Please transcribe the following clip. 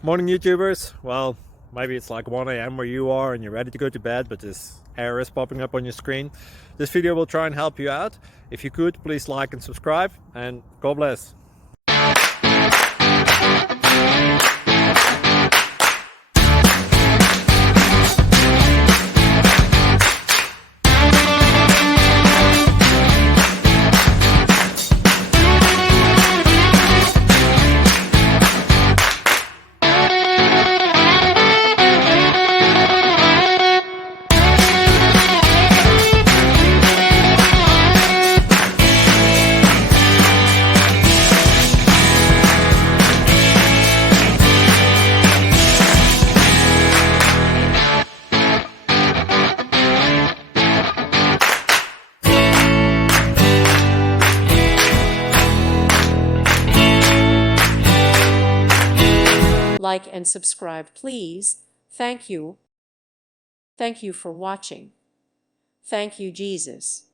Morning, YouTubers. Well, maybe it's like 1 a.m. where you are and you're ready to go to bed, but this error is popping up on your screen. This video will try and help you out. If you could, please like and subscribe, and God bless. Like and subscribe, please. Thank you. Thank you for watching. Thank you, Jesus.